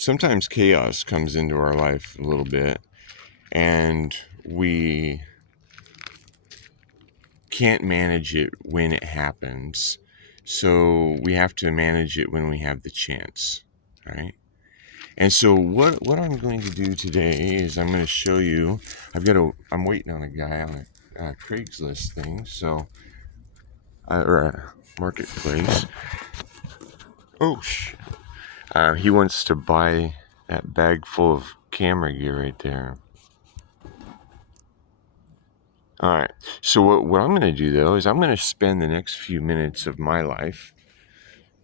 sometimes chaos comes into our life a little bit, and we can't manage it when it happens. So we have to manage it when we have the chance, right? And so what I'm going to do today is I'm going to show you. I'm waiting on a guy on a Craigslist thing, or a marketplace. Oh, he wants to buy that bag full of camera gear right there. All right. So what I'm going to do though is I'm going to spend the next few minutes of my life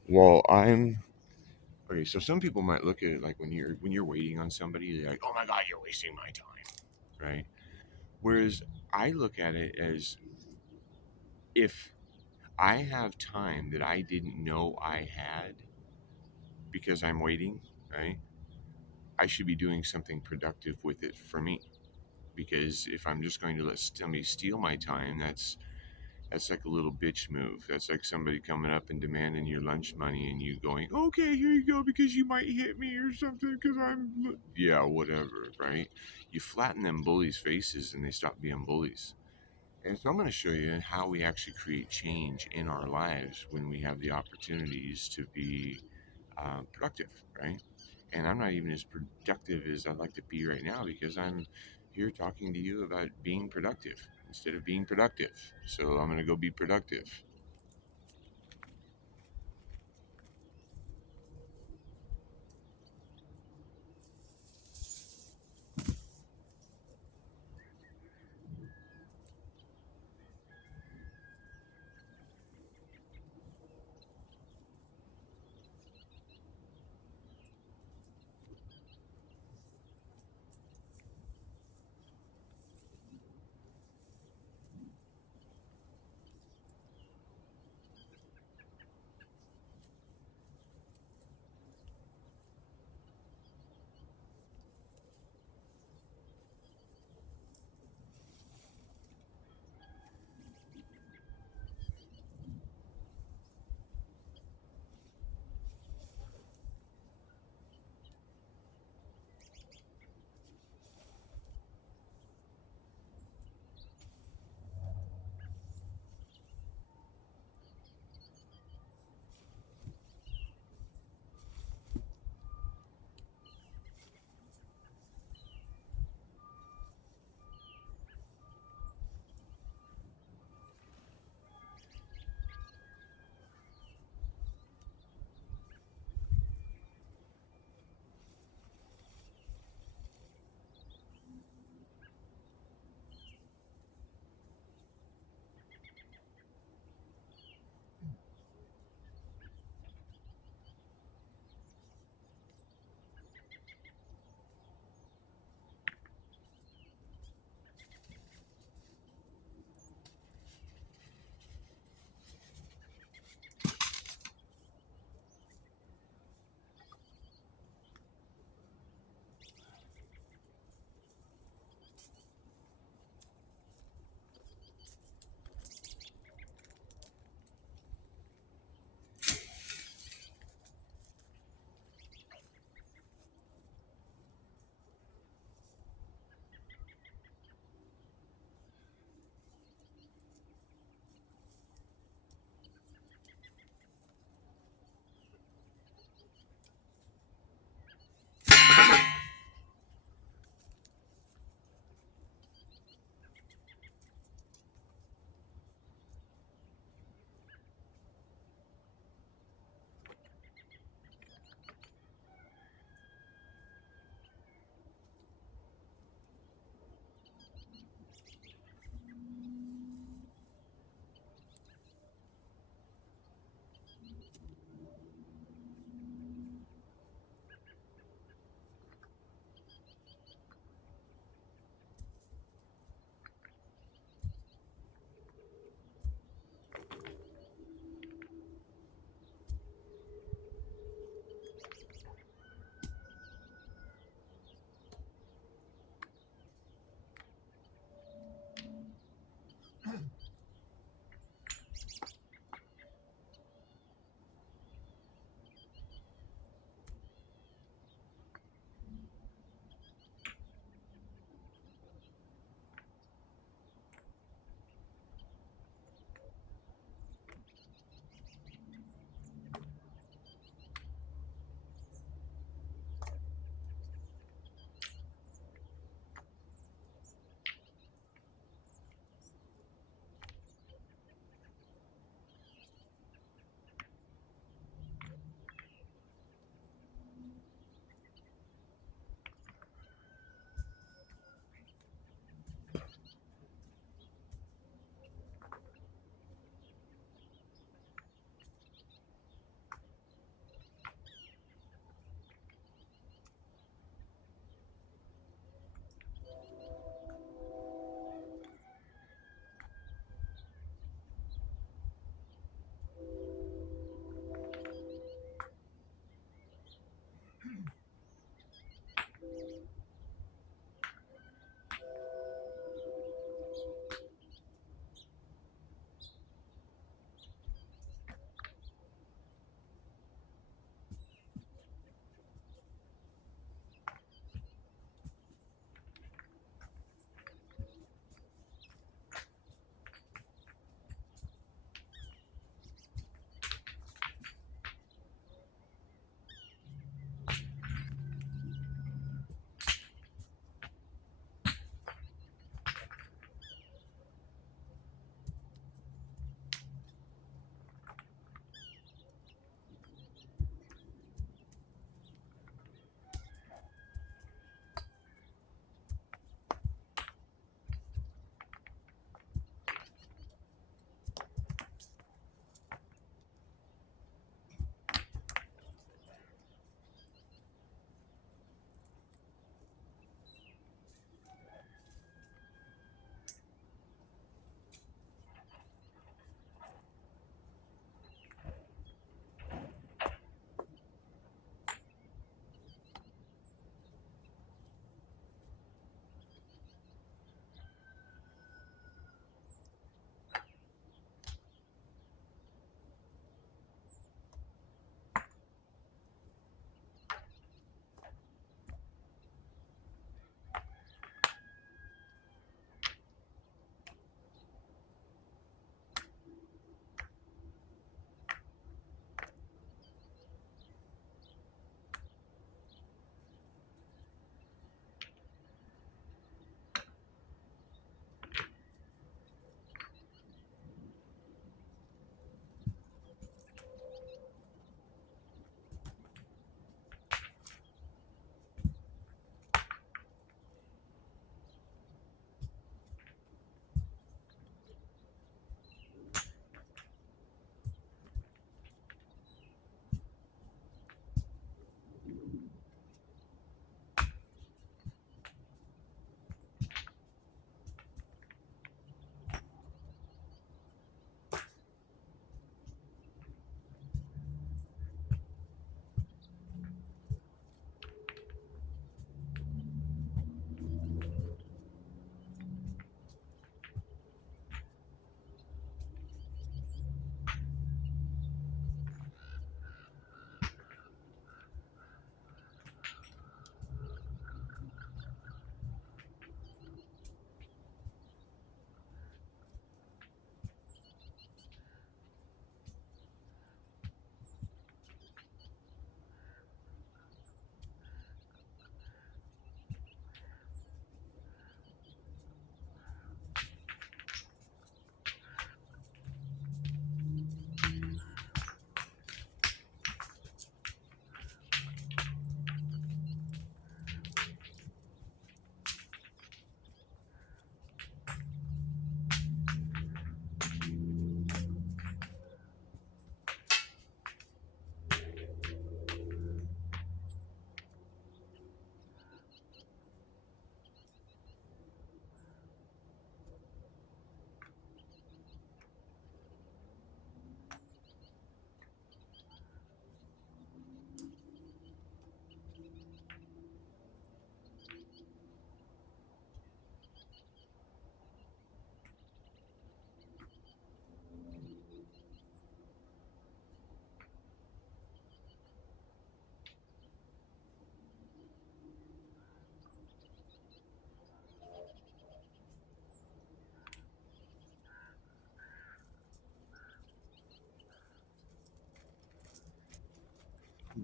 while I'm okay. So some people might look at it like when you're waiting on somebody, they're like, "Oh my God, you're wasting my time," right? Whereas I look at it as if I have time that I didn't know I had because I'm waiting, right? I should be doing something productive with it for me. Because if I'm just going to let somebody steal my time, that's like a little bitch move. That's like somebody coming up and demanding your lunch money and you going, "Okay, here you go because you might hit me or something because yeah, whatever, right?" You flatten them bullies' faces and they stop being bullies. And so I'm going to show you how we actually create change in our lives when we have the opportunities to be productive, right? And I'm not even as productive as I'd like to be right now because I'm here talking to you about being productive instead of being productive. So I'm going to go be productive.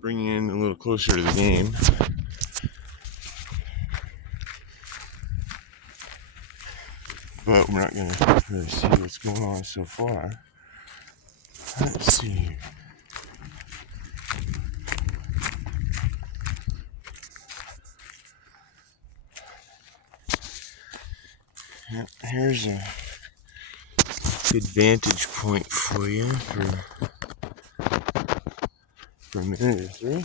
bring you in a little closer to the game. But we're not going to really see what's going on so far. Let's see. Yep, here's a good vantage point for you for a minute or three.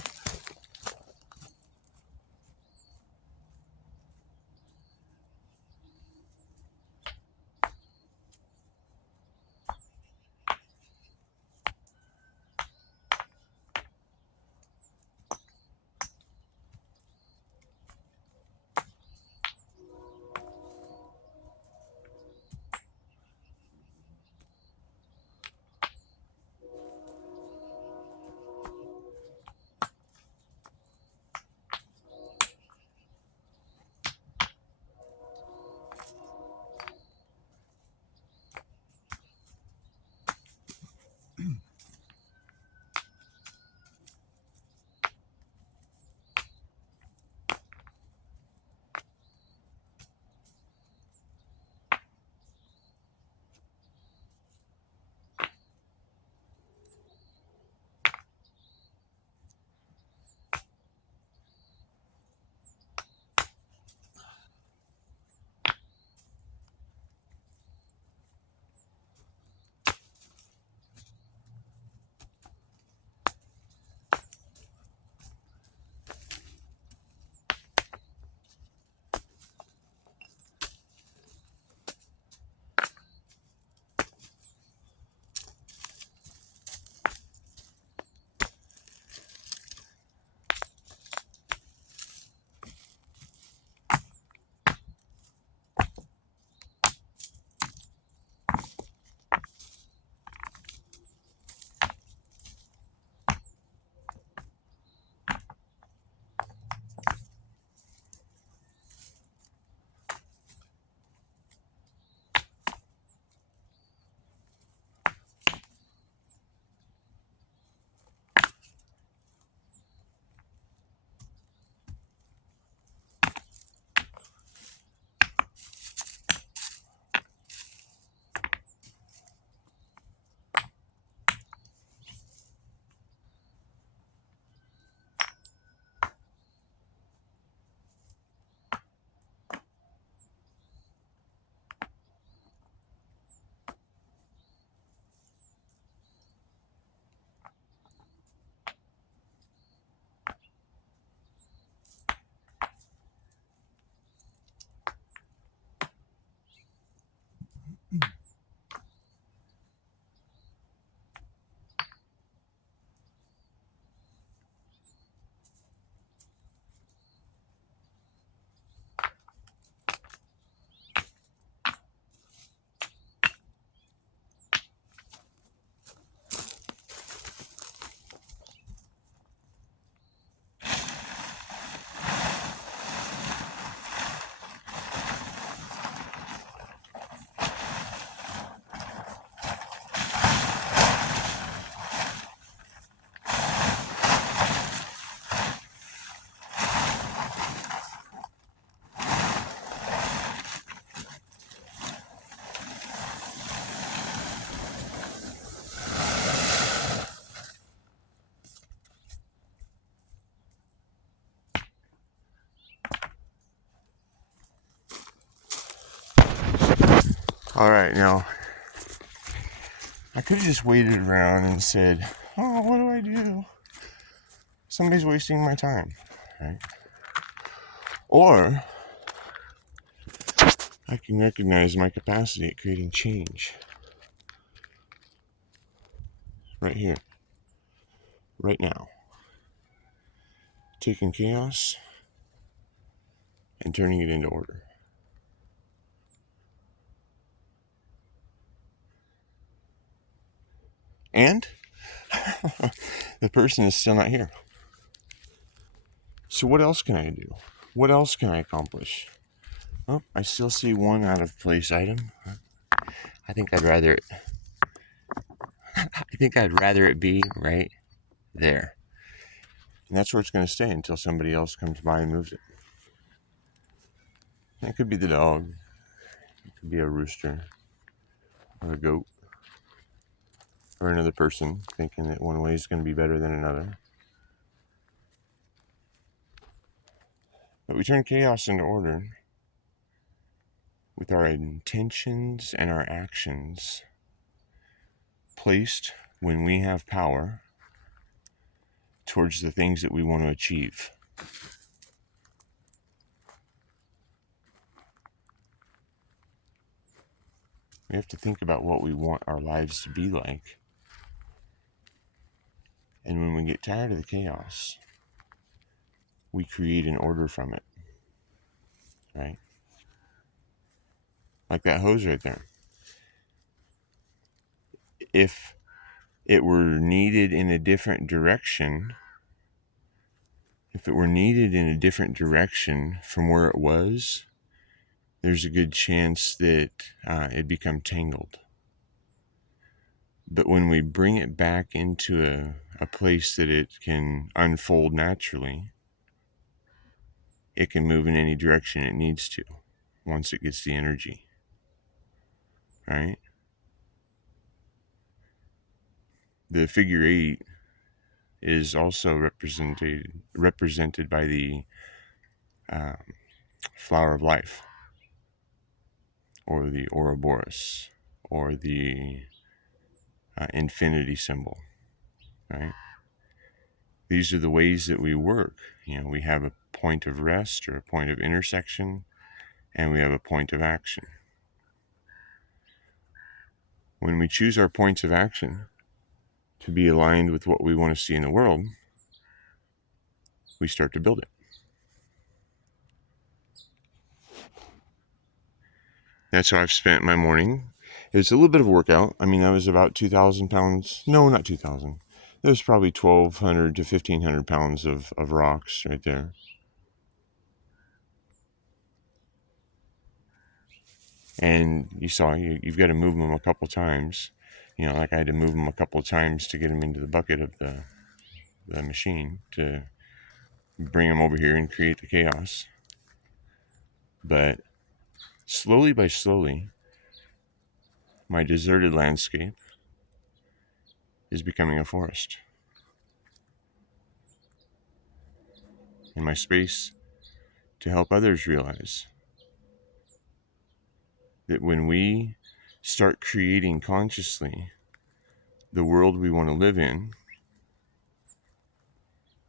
All right, now I could have just waited around and said, "Oh, what do I do? Somebody's wasting my time," right? Or I can recognize my capacity at creating change right here, right now, taking chaos and turning it into order. And the person is still not here. So what else can I do? What else can I accomplish? Oh, I still see one out of place item. I think I'd rather it be right there. And that's where it's going to stay until somebody else comes by and moves it. And it could be the dog, it could be a rooster, or a goat, or another person thinking that one way is going to be better than another. But we turn chaos into order with our intentions and our actions placed when we have power towards the things that we want to achieve. We have to think about what we want our lives to be like. And when we get tired of the chaos, we create an order from it, right? Like that hose right there. If it were needed in a different direction, from where it was, there's a good chance that it'd become tangled. But when we bring it back into a place that it can unfold naturally, it can move in any direction it needs to once it gets the energy, right? The figure 8 is also represented by the flower of life, or the Ouroboros, or the infinity symbol, right? These are the ways that we work. We have a point of rest or a point of intersection, and we have a point of action. When we choose our points of action to be aligned with what we want to see in the world, we start to build it. That's how I've spent my morning. It's a little bit of a workout. I mean, that was about 2,000 pounds. No, not 2,000. There's probably 1,200 to 1,500 pounds of rocks right there. And you saw, you've got to move them a couple times. Like I had to move them a couple of times to get them into the bucket of the machine to bring them over here and create the chaos. But slowly by slowly, my deserted landscape is becoming a forest. And my space to help others realize that when we start creating consciously the world we want to live in,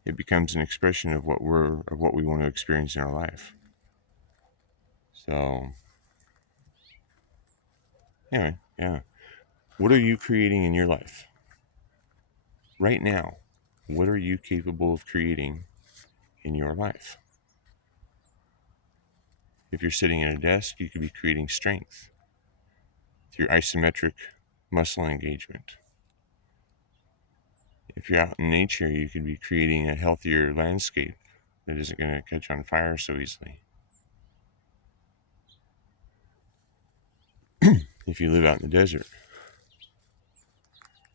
it becomes an expression of what we want to experience in our life. So, anyway, yeah. What are you creating in your life? Right now, what are you capable of creating in your life? If you're sitting at a desk, you could be creating strength through isometric muscle engagement. If you're out in nature, you could be creating a healthier landscape that isn't going to catch on fire so easily. If you live out in the desert,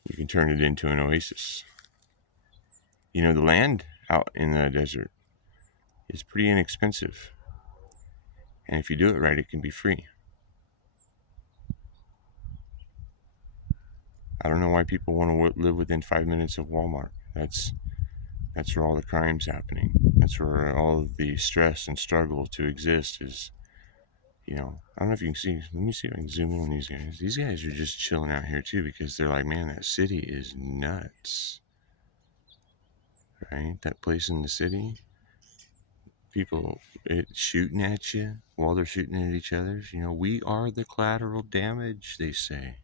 you can turn it into an oasis. The land out in the desert is pretty inexpensive. And if you do it right, it can be free. I don't know why people want to live within 5 minutes of Walmart. That's where all the crime's happening. That's where all of the stress and struggle to exist is. I don't know if you can see. Let me see if I can zoom in on these guys. These guys are just chilling out here too, because they're like, man, that city is nuts. Right? That place in the city, people shooting at you while they're shooting at each other. We are the collateral damage, they say.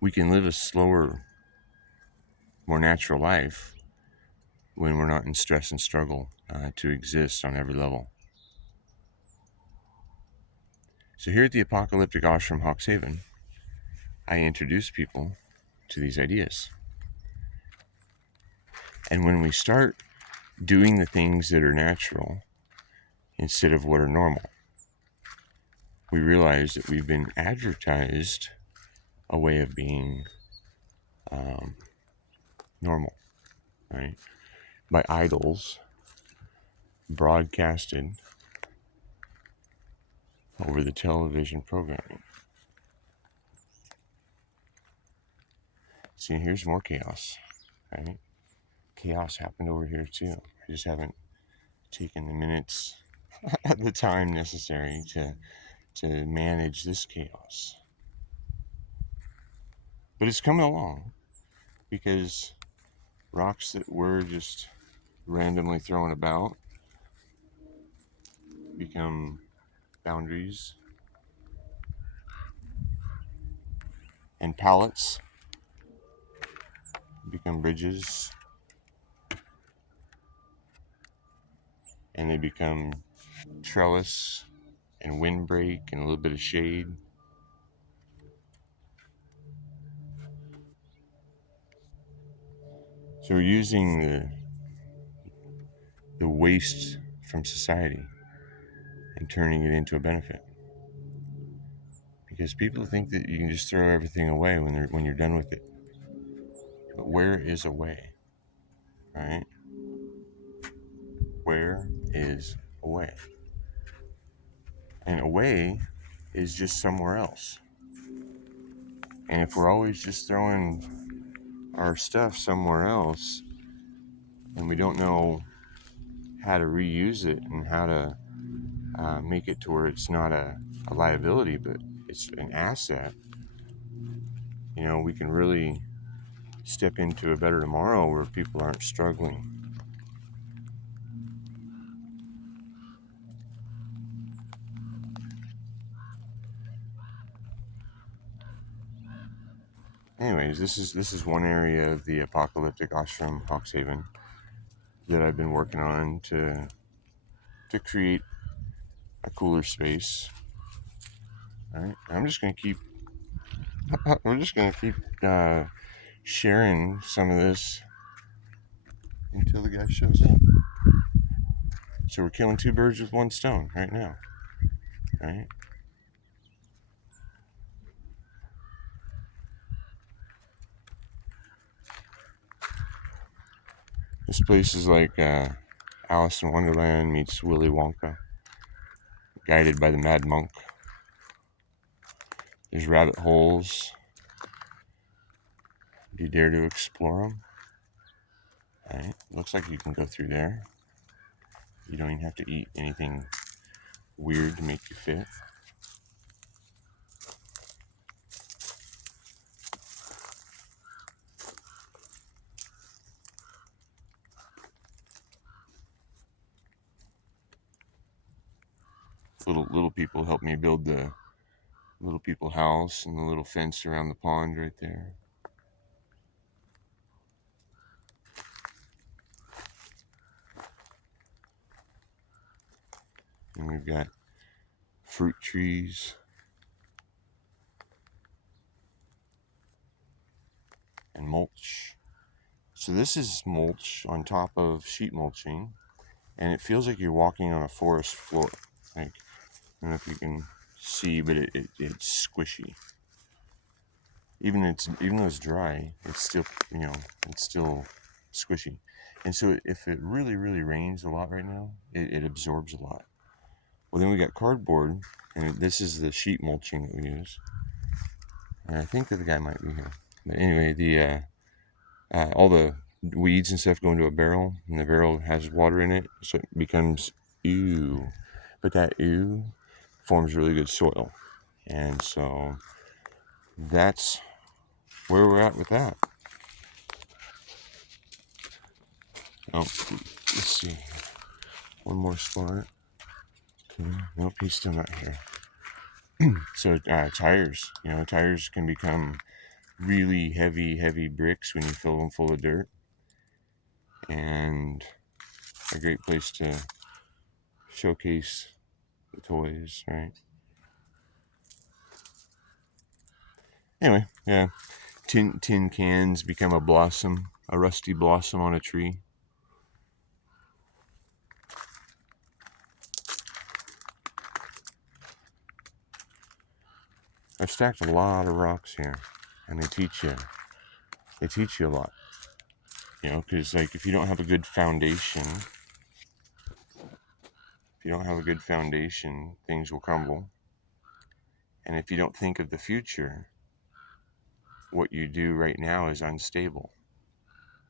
We can live a slower, more natural life when we're not in stress and struggle to exist on every level. So here at the Apocalyptic Ashram Hawks Haven, I introduce people to these ideas. And when we start doing the things that are natural instead of what are normal, we realize that we've been advertised a way of being normal, right? By idols broadcasted over the television programming. See, here's more chaos, right? Chaos happened over here too. I just haven't taken the minutes at the time necessary to manage this chaos. But it's coming along because rocks that were just randomly thrown about become boundaries, and pallets become bridges, and they become trellis and windbreak and a little bit of shade. So we're using the waste from society and turning it into a benefit. Because people think that you can just throw everything away when you're done with it. But where is a way, right? Where is a way? And a way is just somewhere else. And if we're always just throwing our stuff somewhere else and we don't know how to reuse it and how to make it to where it's not a liability, but it's an asset, we can really step into a better tomorrow where people aren't struggling. Anyways, this is one area of the apocalyptic ashram, Hawkshaven, that I've been working on to create a cooler space. All right, we're just gonna keep sharing some of this until the guy shows up. So we're killing two birds with one stone right now, right? This place is like Alice in Wonderland meets Willy Wonka, guided by the Mad Monk. There's rabbit holes. Do you dare to explore them? All right, looks like you can go through there. You don't even have to eat anything weird to make you fit. Little people helped me build the little people house and the little fence around the pond right there. And we've got fruit trees and mulch. So this is mulch on top of sheet mulching, and it feels like you're walking on a forest floor. Like, I don't know if you can see, but it's squishy. Even though it's dry, it's still squishy. And so if it really, really rains a lot right now, it absorbs a lot. Well, then we got cardboard, and this is the sheet mulching that we use. And I think that the guy might be here. But anyway, all the weeds and stuff go into a barrel, and the barrel has water in it, so it becomes ew. But that ew forms really good soil. And so that's where we're at with that. Oh, let's see. One more spot. Okay. Nope, he's still not here. So tires, tires can become really heavy bricks when you fill them full of dirt, and a great place to showcase the toys, right? Anyway, yeah, tin cans become a blossom, a rusty blossom on a tree. I've stacked a lot of rocks here. and they teach you a lot, you know, because like if you don't have a good foundation, things will crumble. And if you don't think of the future, what you do right now is unstable,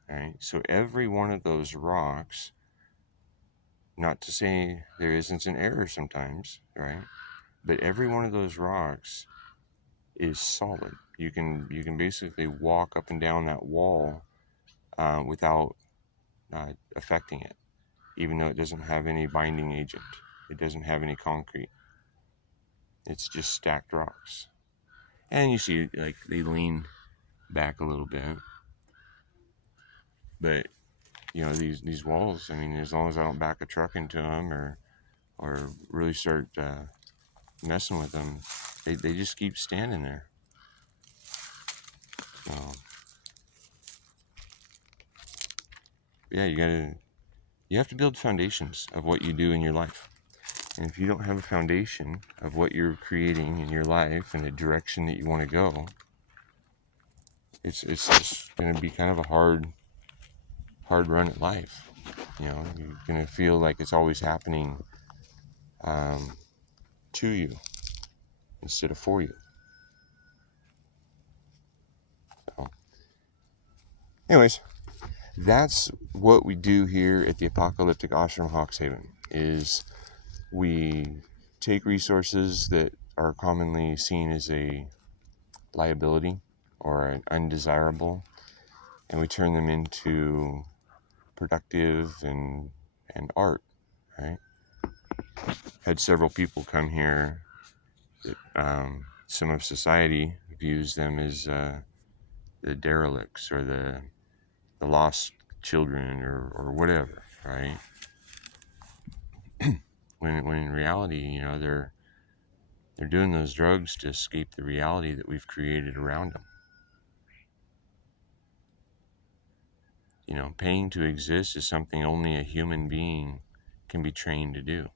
right? So every one of those rocks, not to say there isn't an error sometimes, right? But every one of those rocks is solid. You can basically walk up and down that wall without affecting it, even though it doesn't have any binding agent. It doesn't have any concrete. It's just stacked rocks. And you see, like, they lean back a little bit. But, you know, these walls, I mean, as long as I don't back a truck into them or really start messing with them, they just keep standing there. So, yeah, you have to build foundations of what you do in your life. And if you don't have a foundation of what you're creating in your life and the direction that you want to go, it's just going to be kind of a hard run at life. You know, you're going to feel like it's always happening to you instead of for you. So, anyways, that's what we do here at the Apocalyptic Ashram Hawkshaven. Is we take resources that are commonly seen as a liability or an undesirable, and we turn them into productive and art, right? Had several people come here that some of society views them as the derelicts or the lost children or whatever, right? when in reality, you know, they're doing those drugs to escape the reality that we've created around them. You know, paying to exist is something only a human being can be trained to do.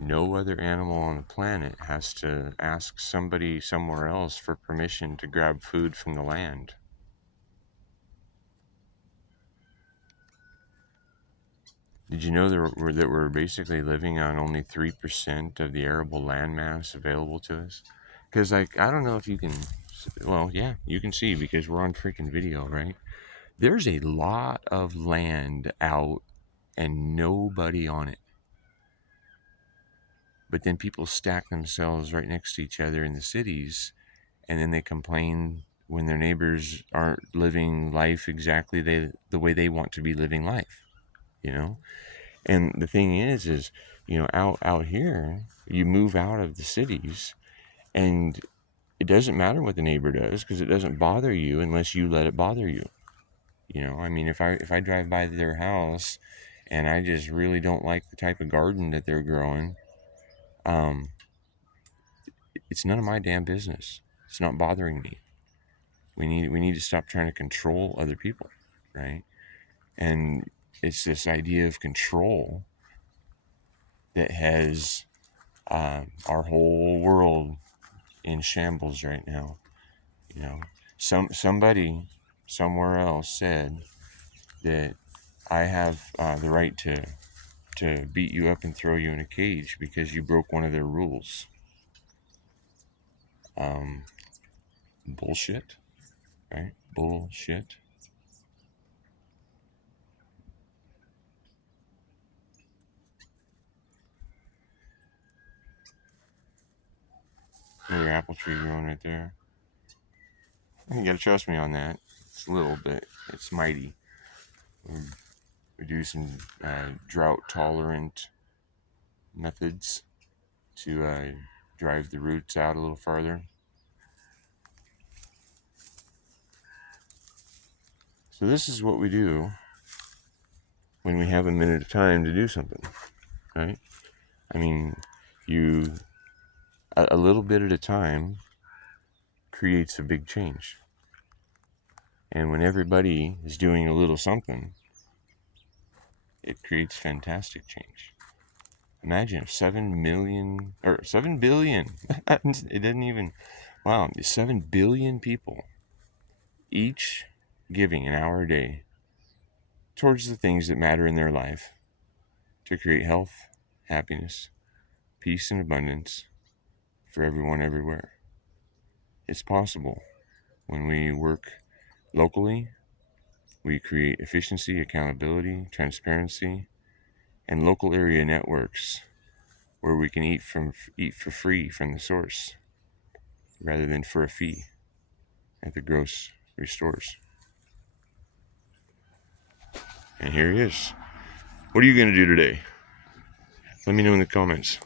No other animal on the planet has to ask somebody somewhere else for permission to grab food from the land. Did you know that we're basically living on only 3% of the arable landmass available to us? Because, like, I don't know if you can, well, yeah, you can see because we're on freaking video, right? There's a lot of land out and nobody on it. But then people stack themselves right next to each other in the cities, and then they complain when their neighbors aren't living life exactly the way they want to be living life, you know? And the thing is, you know, out here, you move out of the cities, and it doesn't matter what the neighbor does because it doesn't bother you unless you let it bother you. You know, I mean, if I drive by their house and I just really don't like the type of garden that they're growing, it's none of my damn business. It's not bothering me. We need to stop trying to control other people, right? And it's this idea of control that has our whole world in shambles right now. You know, somebody somewhere else said that I have the right to beat you up and throw you in a cage because you broke one of their rules. Bullshit, right? Bullshit. Another apple tree growing right there. You gotta trust me on that. It's a little bit. It's mighty. We do some drought-tolerant methods to drive the roots out a little farther. So this is what we do when we have a minute of time to do something, right? I mean, a little bit at a time creates a big change. And when everybody is doing a little something, it creates fantastic change. Imagine 7 million or 7 billion. It doesn't even, wow, 7 billion people each giving an hour a day towards the things that matter in their life to create health, happiness, peace, and abundance for everyone everywhere. It's possible when we work locally. We create efficiency, accountability, transparency, and local area networks where we can eat for free from the source rather than for a fee at the grocery stores. And here he is. What are you going to do today? Let me know in the comments.